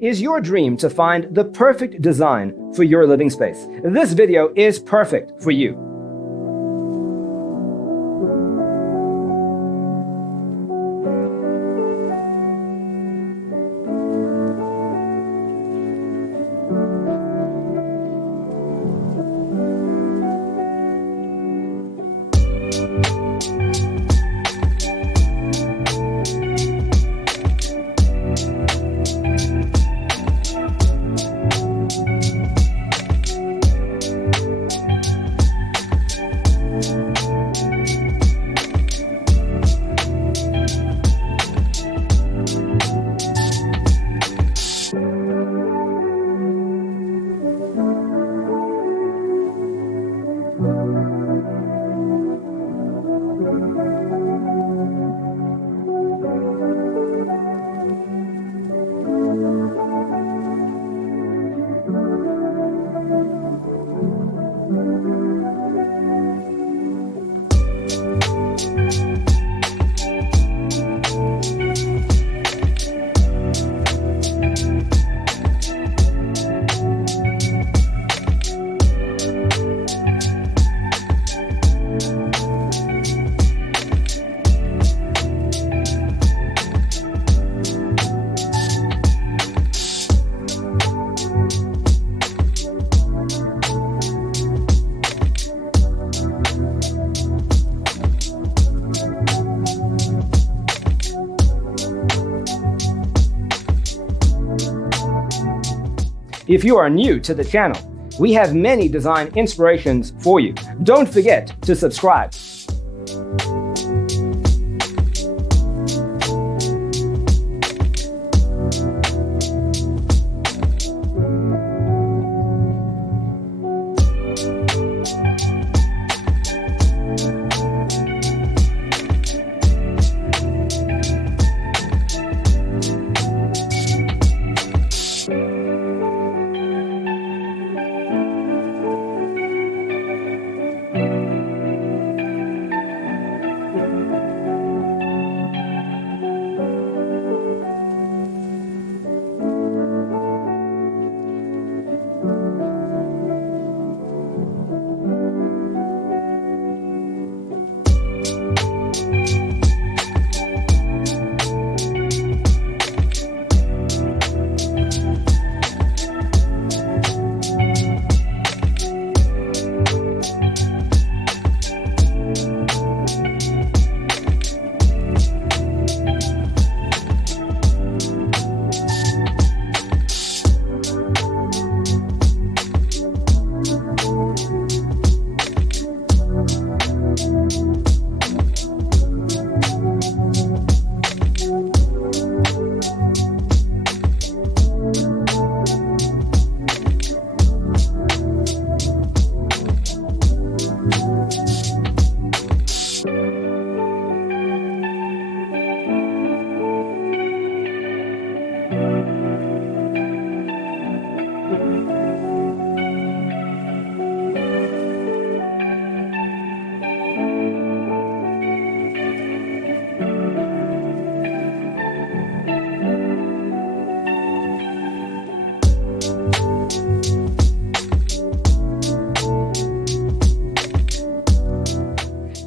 Is your dream to find the perfect design for your living space? This video is perfect for you. If you are new to the channel, we have many design inspirations for you. Don't forget to subscribe.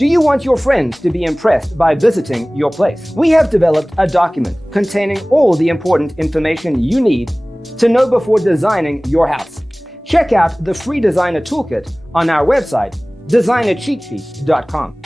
Do you want your friends to be impressed by visiting your place? We have developed a document containing all the important information you need to know before designing your house. Check out the free designer toolkit on our website, designercheatsheet.com.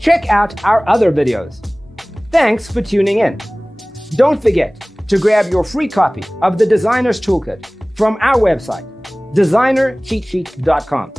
check out our other videos. Thanks for tuning in. Don't forget to grab your free copy of the Designer's Toolkit from our website, designercheatsheet.com.